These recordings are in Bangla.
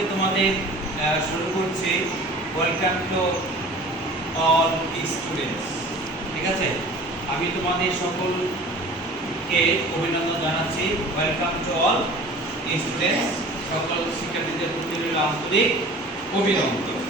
প্রথমে তোমাদের শুরু করছি ওয়েলকাম টু অল স্টুডেন্টস ঠিক আছে? আমি তোমাদের সকলকে অভিনন্দন জানাচ্ছি। ওয়েলকাম টু অল স্টুডেন্টস সকল শিক্ষার্থীদের প্রতি আন্তরিক অভিনন্দন।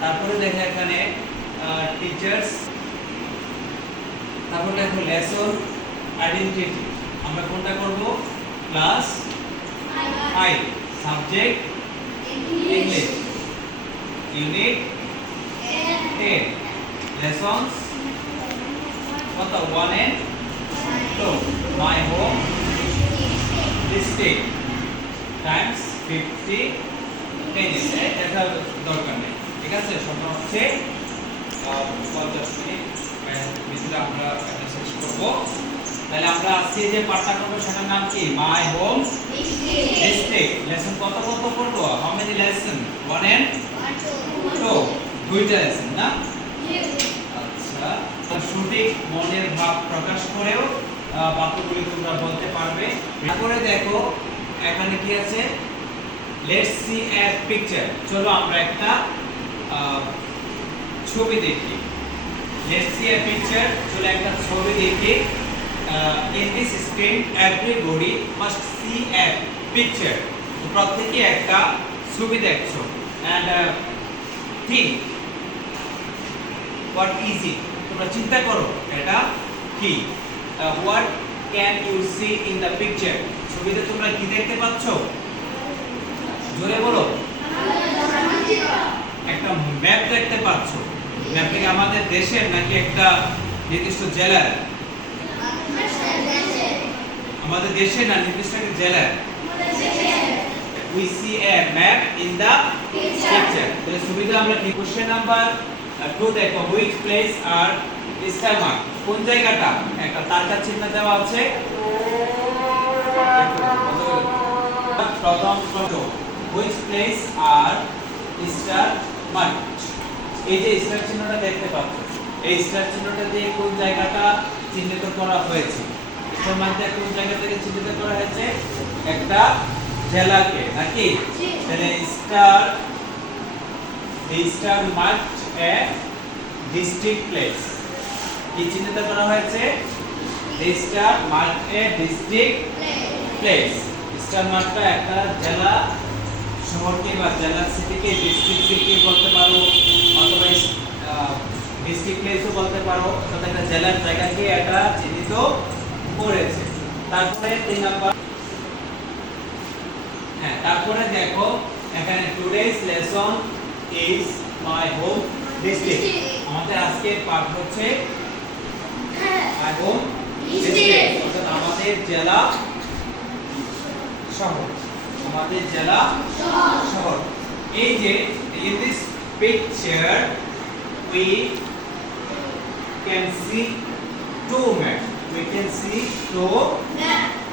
তারপরে দেখো এখানে টিচার্স তারপর দেখো লেসন আইডেন্টিটি আমরা কোনটা করব? Class five subject English unit ten lessons কত one and two my home district times fifty pages দেখা দরকার নেই। ঠিক আছে? সময় হচ্ছে পঞ্চাশ মিনিট ভিতরে আমরা শেষ করব। তাহলে আমরা আজকে যে পাঠটা করব সেটার নাম কি? মাই হোম ডিস্ট্রিক্ট লেসন কত কত করব how many lesson one and two দুইটা লেসন না? আচ্ছা সঠিক মনের ভাব প্রকাশ করেও বাক্যগুলি তোমরা বলতে পারবে। তারপরে দেখো, এখানে কি আছে? লেটস সি এ পিকচার চলো আমরা একটা ছবি দেখি। লেটস সি এ পিকচার চলো একটা ছবি দেখি। In this screen everybody must see a picture প্রত্যেকে একটা ছবি দেখছ। And think what is it তোমরা চিন্তা করো, এটা কি? What can you see in the picture ছবিতে তোমরা কি দেখতে পাচ্ছ? জোরে বলো। একটা ম্যাপ দেখতে পাচ্ছ। ম্যাপটা আমাদের দেশের নাকি একটা নির্দিষ্ট জেলার? আমাদের দেশে না নির্দিষ্ট একটা জেলার we see a map in the picture. তাহলে সুবিধা আমরা কি? কোশ্চেন নাম্বার 2 দেখো which place are mark? কোন জায়গাটা? একটা তারকা চিহ্ন দেওয়া আছে? প্রথম প্রশ্ন which place are star mark? এই যে স্টার চিহ্নটা দেখতে পাচ্ছ এই স্টার চিহ্নটা দিয়ে কোন জায়গাটা চিহ্নিত করা হয়েছে? মার্ক কোন জায়গা থেকে চিহ্নিত করা হয়েছে? একটা জেলাকে নাকি? তাহলে star the star marked a district place কি চিহ্নিত করা হয়েছে? the star marked a district place. Star মার্কটা একটা জেলা শহরকে বা জেলা সিটিকে ডিস্ট্রিক্ট সিটি বলতে পারো অথবা ডিস্ট্রিক্ট প্লেসও বলতে পারো। অর্থাৎ একটা জেলার জায়গাকে এটা চিহ্নিত করেছে। তারপরে তিন নাম্বার হ্যাঁ তারপরে দেখো, এখানে today's lesson is my home district আমাদের আজকে পাঠ হচ্ছে মাই হোম ডিস্ট্রিক্ট আমাদের জেলা শহর। আমাদের জেলা শহর। এই যে, in this picture we can see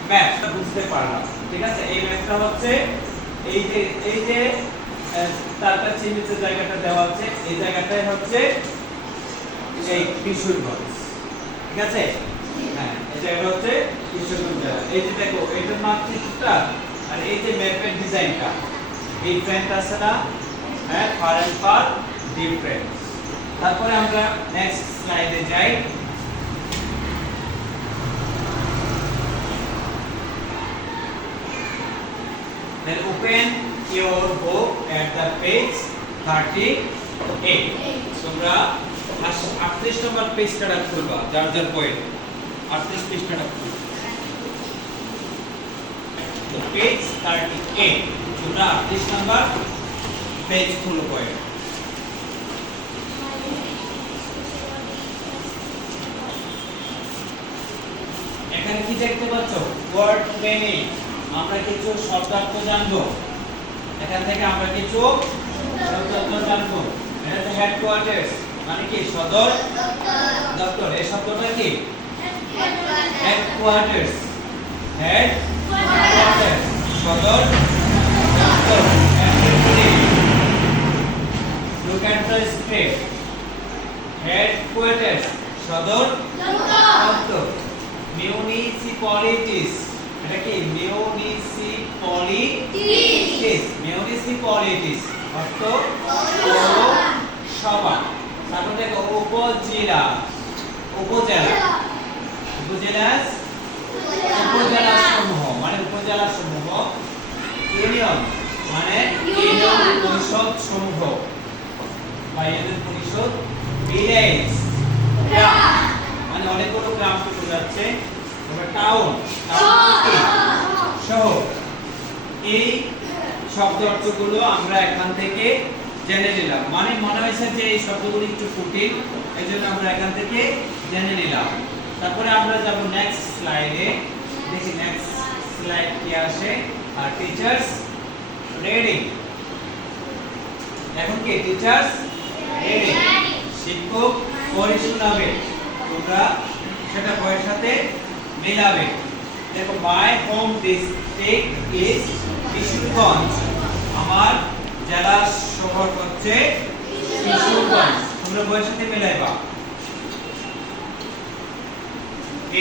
map বুঝতে পারলাম। ঠিক আছে? এই ম্যাপটা হচ্ছে এই যে এই যে তারটা চিহ্নিত জায়গাটা দেওয়া আছে এই জায়গাটাই হচ্ছে এই কিশোরগঞ্জ ঠিক আছে? হ্যাঁ এই জায়গাটা হচ্ছে কিশোরগঞ্জ জেলা এই যে দেখো এটার মাপচিত্রটা আর এই যে ম্যাপের ডিজাইনটা। ডিফারেন্ট আছে না? হ্যাঁ ফার এন্ড ফার ডিফারেন্ট তারপরে আমরা নেক্সট স্লাইডে যাই। Then open your book at the page 38. তোমরা আশ- 38 নম্বর পেজটা খুলবা, যার যার পয়েন্ট 38 পৃষ্ঠাটা খুলবা। তো পেজ 38 তোমরা 38 নম্বর পেজ খুলো পয়েন্ট এখানে কি দেখতে পাচ্ছ? ওয়ার্ড আমরা কিছু শব্দার্থ জানব। এখান থেকে আমরা কিছু শব্দার্থ জানব। এটা হচ্ছে হেডকোয়ার্টার্স মানে কি সদর? দপ্তর। এই শব্দটা কি? হেডকোয়ার্টার্স হেড কোয়ার্টার্স সদর? দপ্তর। Look at the script headquarters সদর? দপ্তর। মিউনিসিপালিটিস এটা কি? মিউনিসিপ্যালিটিস মিউনিসিপ্যালিটিস অর্থ পৌরসভা তারপর দেখো উপজেলা। উপজেলা। উপজেলা। উপজেলা। সমূহ মানে উপজেলা সমূহ ইউনিয়ন। মানে ইউনিয়ন। পরিষদ সমূহ বা ইউনিয়ন পরিষদ ভিলেজ। গ্রাম। মানে অনেকগুলো গ্রামকে বোঝাচ্ছে তারপর টাউন। টাউন। শহর এই শব্দ অর্থগুলো আমরা এখান থেকে জেনে নিলাম। মানে মনে হয়েছে যে এই শব্দগুলো একটু কঠিন, এই জন্য আমরা এখান থেকে জেনে নিলাম। তারপরে আমরা যাব নেক্সট স্লাইডে দেখি নেক্সট স্লাইড কি আসে। আর টিচার্স রেডিং এখন কি? টিচার্স রেডিং শিক্ষক পড়ে শোনাবে। তোমরা সেটা বইয়ের সাথে মেলাবে। দেখো my home district is Kishoreganj আমার জেলা শহর হচ্ছে কিশোরগঞ্জ তোমরা বইয়ের সাথে মেলাইবা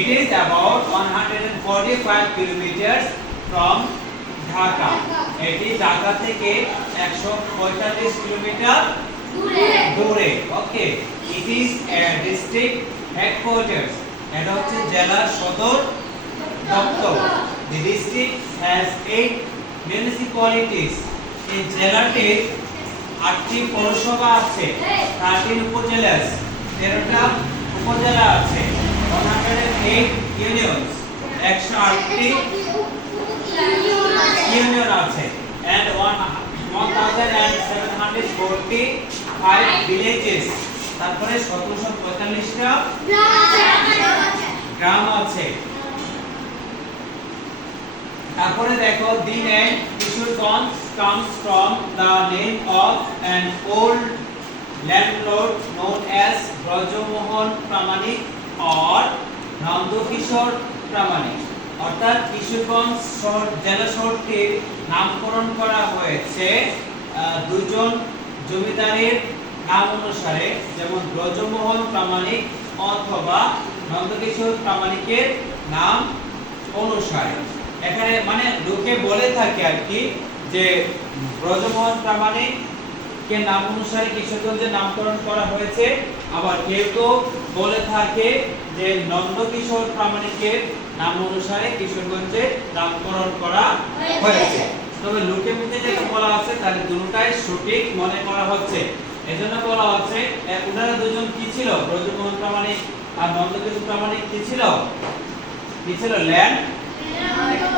It is about 145 kilometers from Dhaka এটি ঢাকা থেকে 145 কিলোমিটার দূরে। Okay it is district headquarters এটা হচ্ছে জেলা সদর। দপ্তর the district has eight municipalities এই জেলাটির আটটি পৌরসভা আছে থার্টিন উপজেলা তেরোটা উপজেলা আছে ওয়ান হান্ড্রেড এইট ইউনিয়নস একশো আটটি ইউনিয়ন আছে and one one and seven and one 1745 villages. তারপরে 1745টা গ্রাম আছে। তারপরে দেখো the name Kishoreganj comes from the name of an old landlord known as Brajamohan Pramanik or Nandakishore Pramanik. অর্থাৎ কিশোরগঞ্জ শহর, জেলা শহরটির নামকরণ করা হয়েছে দুজন জমিদারের নাম অনুসারে, যেমন ব্রজমোহন প্রামাণিক অথবা নন্দকিশোর প্রামাণিকের নাম অনুসারে। এখানে মানে লোকে বলে থাকে আর কি যে ব্রজমোহন প্রামাণিক কে নাম অনুসারে কিশোরগঞ্জের নামকরণ করা হয়েছে। আবার কেউ কেউ বলে থাকে যে নন্দকিশোর প্রামাণিকের নাম অনুসারে কিশোরগঞ্জের নামকরণ করা হয়েছে। তবে লোকে মুখে যেটা বলা আছে তাহলে দুটাই সঠিক মনে করা হচ্ছে। এজন্য বলা হচ্ছে ওনারা দুজন কি ছিল? ব্রজমোহন প্রামাণিক আর নন্দকিশোর প্রামাণিক কি ছিল? কি ছিল? ল্যান্ড?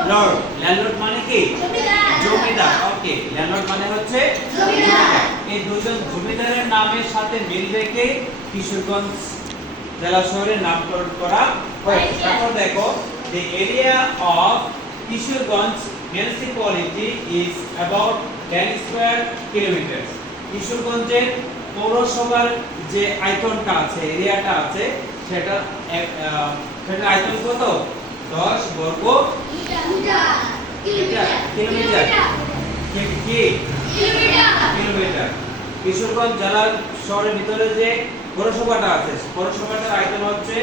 লর্ড ল্যান্ডলর্ড মানে কি? জমিদার। ওকে ল্যান্ডলর্ড মানে হচ্ছে জমিদার। এই দুজন জমিদারের নামের সাথে মিল রেখে কিশোরগঞ্জ জেলা শহরের নামকরণ করা হয়েছে। তারপর দেখো the area of Kishoreganj municipality is about 10 square kilometers. কিশোরগঞ্জের পৌরসভার যে আয়তনটা আছে এরিয়াটা আছে সেটা সেটার আয়তন কত? 10 বর্গ কিলোমিটার। কি কি? কিলোমিটার। কিশোরগঞ্জ জেলার শহরের ভিতরে যে পৌরসভাটা আছে পৌরসভাটার আয়তন হচ্ছে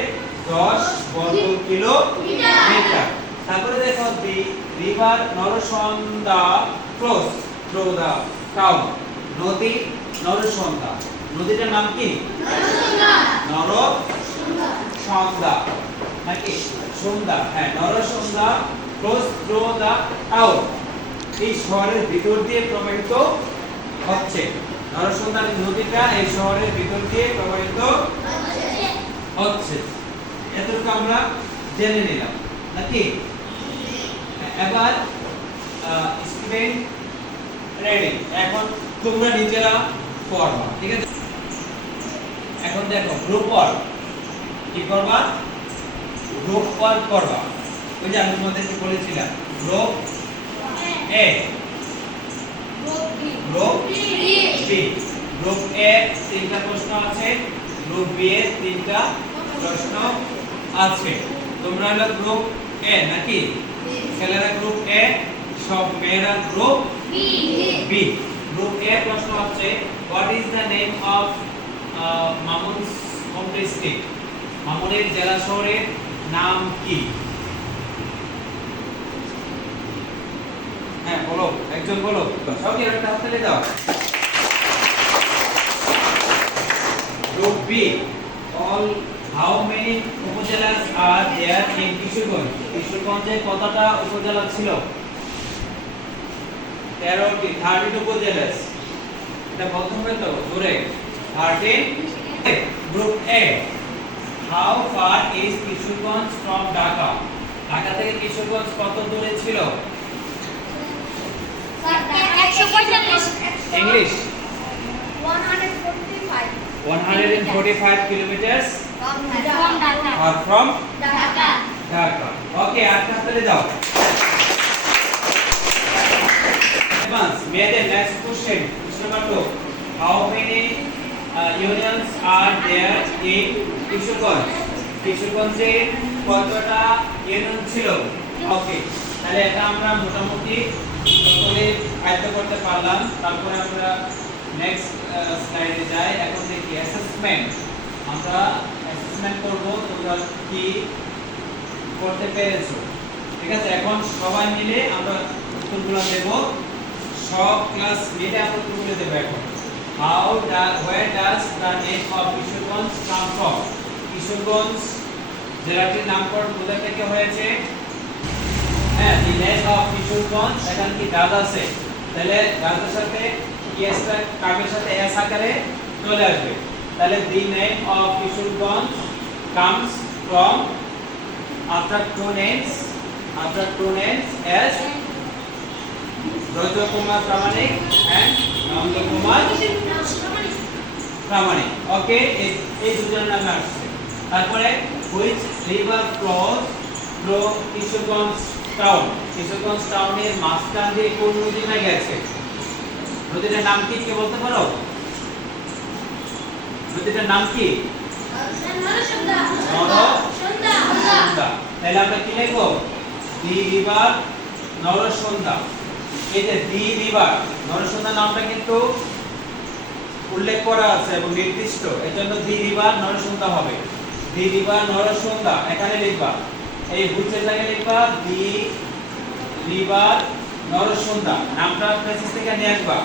দশ বর্গ কিলোমিটার। তারপরে দেখো the river Narsunda flows through the town নদী নরসন্দা। নদীটার নাম কি? নর সন্ধ্যা নাকি? সন্ধ্যা। হ্যাঁ Narsunda flows through the town এই শহরের ভিতর দিয়ে প্রবাহিত হচ্ছে। নরসন্ধ্যা নদীটা? এই শহরের ভিতর দিয়ে প্রবাহিত হচ্ছে। এতটুকু আমরা জেনে নিলাম। নাকি? এবার স্টুডেন্ট রেডি এখন তোমরা নিজেরা পড়বা, ঠিক আছে? এখন দেখো গ্রুপ কি করবা? গ্রুপ ওয়ার্ক করবা ওই যে আমি তোমাদেরকে বলেছিলাম group A group B group A তিনটা প্রশ্ন আছে গ্রুপ বি এর তিনটা প্রশ্ন আছে। তোমরা হলো গ্রুপ এ নাকি? ছেলেরা গ্রুপ এ সব মেয়েরা গ্রুপ বি। গ্রুপ এ প্রশ্ন হচ্ছে what is the name of Mamun's home district মামুনের জেলা শহরের নাম কি হ্যাঁ বলো, একজন বলো সবাই একটা হাততালি দাও Group B. All how many upazilas are there in Kishoreganj? কিশোরগঞ্জে কতটা উপজেলা ছিল? তেরোটি থার্টিন উপজেলাস এটা প্রথম তো, জোরে thirteen group A how far is Kishoreganj from Dhaka Dhaka থেকে কিশোরগঞ্জ কত দূরে ছিল English one hundred forty 145 kilometers from Dhaka are from Dhaka Dhaka. Okay, আর তাহলে দাও। Advance, মেয়েদের next question, question number two. How many uh, R there in Kishoreganj? কিশোরগঞ্জে কতটা ইউনিয়ন ছিল? Okay, তাহলে এটা আমরা মোটামুটি সকলে আয়ত্ত করতে পারলাম। তারপরে আমরা নেক্সট স্লাইডে যাই। এখন দেখি অ্যাসেসমেন্ট আমরা অ্যাসেসমেন্ট করব তোমরা কি করতে পেরেছ? ঠিক আছে এখন সবাই মিলে আমরা উত্তরগুলো দেব। সব ক্লাস মিলে আমরা উত্তরগুলো দেব এখন। How do where does the name of Kishoreganj come from Kishoreganj জেলাটির নামকরণ কোথা থেকে হয়েছে? হ্যাঁ দি নেম অফ কিশোরগঞ্জ এখানে কি ডাজ আছে? তাহলে ডাজের সাথে ইয়েসটা কাকের সাথে এস আকারে চলে আসবে। তাহলে the name of Kishoreganj comes from after two names, after two names as Rajya Kumar Pramanik okay এই দুজনের নামে আসছে। তারপরে which river flows flow Kishoreganj town Kishoreganj টাউনের মাঝখান দিয়ে কোন নদীটা গেছে? নদীটার নাম কি? কে বলতে পারো? নদীটার নাম কি? তাহলে আমরা কি লিখব? দি রিভার নরসন্দা এই যে দি রিভার নরসন্দা নামটা কিন্তু উল্লেখ করা আছে এবং নির্দিষ্ট। এর জন্য দি রিভার নরসন্দা হবে। দি রিভার নরসন্দা এখানে লিখবা। এই বুঝতে জায়গায় লিখবা দি রিভার নরসন্দা নামটা মেসেজ থেকে নিয়ে আসবা।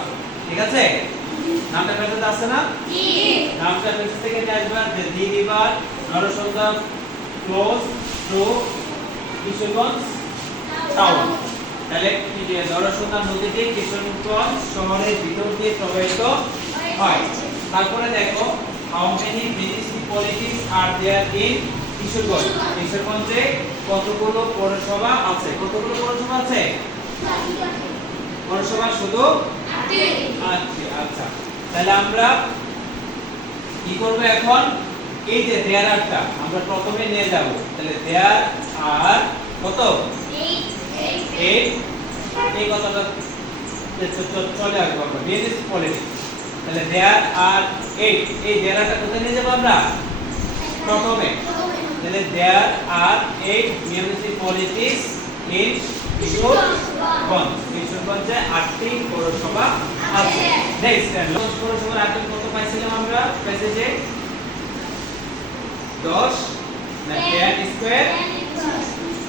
ঠিক আছে? নামটা মেসেজ আছে না? নামটা মেসেজ থেকে নিয়ে আসবা যে the river Narsunda flows to Kishoreganj town. তাহলে নরসন্দা নদীটি কিশোরগঞ্জ শহরের ভিতর দিয়ে প্রবাহিত হয়। তারপরে দেখো how many municipalities are there in Kishoreganj কিশোরগঞ্জে কতগুলো পৌরসভা আছে? কতগুলো পৌরসভা আছে? পৌরসভা শুধু আচ্ছা আচ্ছা তাহলে আমরা কি করব এখন? এই যে দেয়ার আরটা আমরা প্রথমে নিয়ে যাব। তাহলে দেয়ার আর কত? এই এই কথাটা চলে আসব আমরা। পলিটিক্স দেয়ার আর এই দেয়ার কোথায় নিয়ে যাব আমরা? প্রথমে। তাহলে there are eight municipalities in Kishoreganj কিশোরগঞ্জে আটটি পৌরসভা আছে। নেক্সট পৌরসভার আটটি কত পাইছিলাম আমরা। 10 না 10 স্কয়ার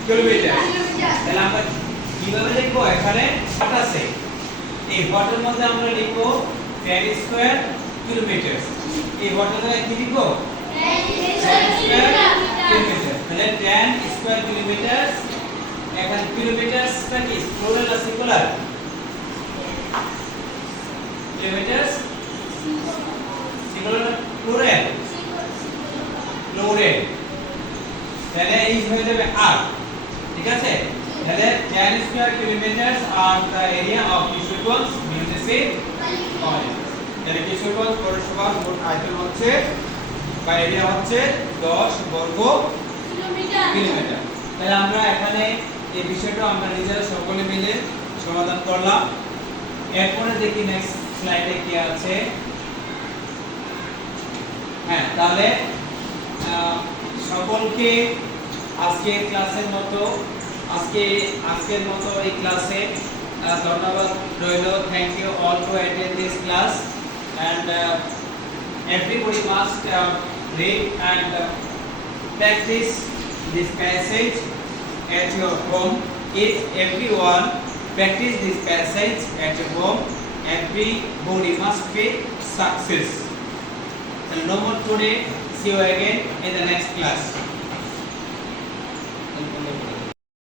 কিলোমিটার তাহলে আমরা কীভাবে লিখব? এখানে হট আছে। এই হটের মধ্যে আমরা লিখব 10 স্কয়ার কিলোমিটার এই হটের জায়গায় কি লিখব? কিলোমিটার তাহলে 10 স্কয়ার কিলোমিটার এখানে কিলোমিটারটা কি? প্লুরাল না সিঙ্গুলার কিলোমিটার সিঙ্গুলার না প্লুরাল তাহলে এই হয়ে যাবে আর ঠিক আছে? তাহলে 10 square kilometre are the area of Kishoreganj municipality তাহলে কিশোরগঞ্জ পৌরসভার মোট আয়তন হচ্ছে বা এরিয়া হচ্ছে 10 বর্গ কিলোমিটার তাহলে আমরা এখানে এই বিষয়টা আমরা নিজেরা সকলে মিলে সমাধান করলাম। এরপরে দেখি নেক্সট স্লাইডে কি আছে। হ্যাঁ তাহলে সকলকে আজকে ক্লাসের মতো আজকে আজকের মতো এই ক্লাসে আহ, ধন্যবাদ রইল thank you all to attend this class and everybody must uh, read and uh, practice this passage at your home if everyone practice this exercise at home. Everybody must be success. And no more today. See you again in the next class.